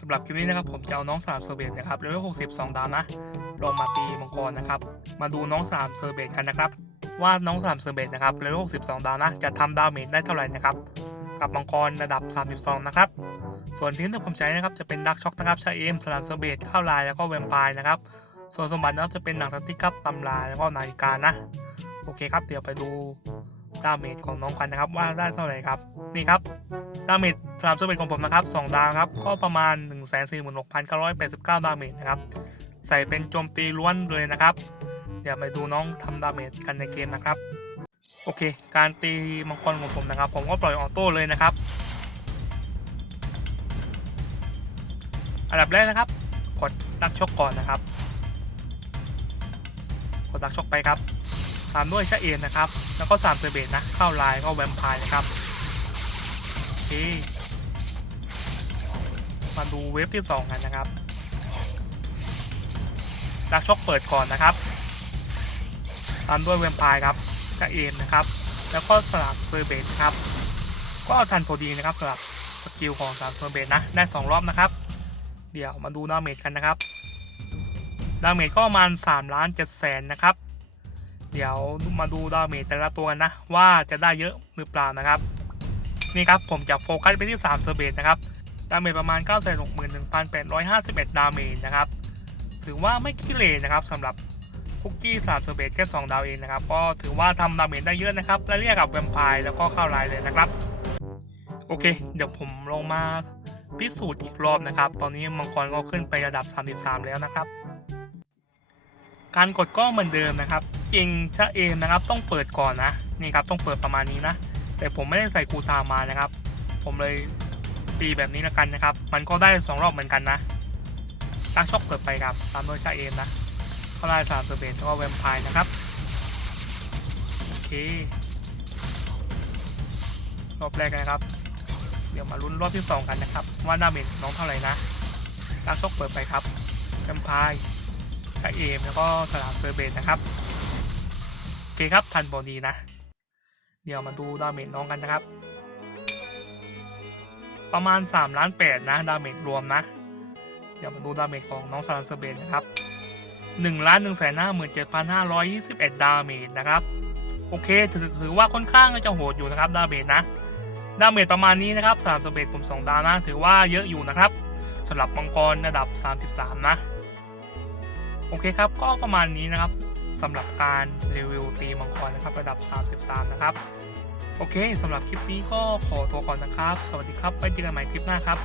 สำหรับคลิปนี้นะครับผมจะเอาน้องสามเซอร์เบตนะครับเลเวล62 ดาวนะลงมาตีมังกรนะครับ มาดูน้องสามเซอร์เบตกันนะครับ ว่าน้องสามเซอร์เบตนะครับเลเวล62 ดาวนะ จะทำดาเมจได้เท่าไหร่นะครับ กับมังกรระดับ 32 นะครับ ส่วนที่ที่ผมใช้นะครับจะเป็นดักช็อกนะครับใช้เอ็มสลัมเซอร์เบตข้าวลายแล้วก็แวมไพร์นะครับ ส่วนสมบัตินะครับจะเป็นหนังสติ๊กครับตำราแล้วก็นาฬิกานะ โอเคครับเดี๋ยวไปดู ดาเมจของน้องกันนะครับว่าได้เท่าไหร่ครับนี่ครับดาเมจสามสเปนของผมนะครับ2ดาวครับก็ประมาณ 1 4 6 9 8 9 ดาเมจนะครับใส่เป็นโจมตีล้วนเลยนะครับ เดี๋ยวไปดูน้องทำดาเมจกันในเกมนะครับโอเค การตีมังกรของผมนะครับ ผมก็ปล่อยออโต้เลยนะครับ อันดับแรกนะครับ กดดักชกก่อนนะครับ กดดักชกไปครับ ตามด้วยชะเอ็นนะครับ แล้วก็3เซเบตนะ เข้าลายก็แวมไพร์นะครับโอเคมาดูเวฟที่ 2 กันนะครับดักช็อกเปิดก่อนนะครับ ตามด้วยแวมไพร์ครับกระเอ็นนะครับ แล้วก็สลับเซอร์เบตครับ ก็ทันพอดีนะครับสำหรับสกิลของสามเซอร์เบตนะ ได้ 2 รอบนะครับ เดี๋ยวมาดูดาเมจกันนะครับดาเมจก็ประมาณ3ล้าน7แสนนะครับ เดี๋ยวมาดูดาเมจแต่ละตัวกันนะ ว่าจะได้เยอะหรือเปล่านะครับ นี่ครับผมจะโฟกัสไปที่3เซอร์เบตนะครับดาเมจประมาณ 9 6 1 8 5 1 ดาเมจนะครับถือว่าไม่ขี้เหร่นะครับสำหรับคุกกี้3เซอร์เบตแค่2ดาวเองนะครับ ก็ถือว่าทำดาเมจได้เยอะนะครับ และเรียกกับแวมไพร์แล้วก็เข้าไลน์เลยนะครับ โอเค เดี๋ยวผมลงมาพิสูจน์อีกรอบนะครับ ตอนนี้มังกรก็ขึ้นไประดับ 33 แล้วนะครับ การกดก็เหมือนเดิมนะครับ จริงชะเอมนะครับต้องเปิดก่อนนะนี่ครับต้องเปิดประมาณนี้นะ แต่ผมไม่ได้ใส่กูตามมานะครับ ผมเลยตีแบบนี้แล้วกันนะครับ มันก็ได้สองรอบเหมือนกันนะตั้งช็อกเปิดไปครับตามด้วยชาเอมนะเข้าได้สามเซอร์เบนแล้วก็แวมไพร์นะครับโอเครอบแรกนะครับ เดี๋ยวมาลุ้นรอบที่สองกันนะครับ ว่าดาเมจน้องเท่าไหร่นะตั้งช็อกเปิดไปครับแวมไพร์ ชาเอมแล้วก็สลามเซอร์เบนนะครับ โอเคครับทันบอดีนะ เดี๋ยวมาดูดาเมจน้องกันนะครับ ประมาณ3ล้าน8นะดาเมจรวมนะ เดี๋ยวมาดูดาเมจของน้องซาลันเซเบนนะครับ1ล้าน1แสนห้าหมื่นเจ็ดพันห้าร้อยยี่สิบเอ็ดดาเมจนะครับ โอเคถือถือว่าค่อนข้างจะโหดอยู่นะครับดาเมจนะดาเมจประมาณนี้นะครับสามสเบตผม2ดาวนะถือว่าเยอะอยู่นะครับสำหรับมังกรระดับ 33 นะ โอเคครับ ก็ประมาณนี้นะครับสำหรับการรีวิวตีมังกรนะครับระดับ 33 นะครับ โอเคสำหรับคลิปนี้ก็ขอตัวก่อนนะครับ สวัสดีครับไปเจอกันใหม่คลิปหน้าครับ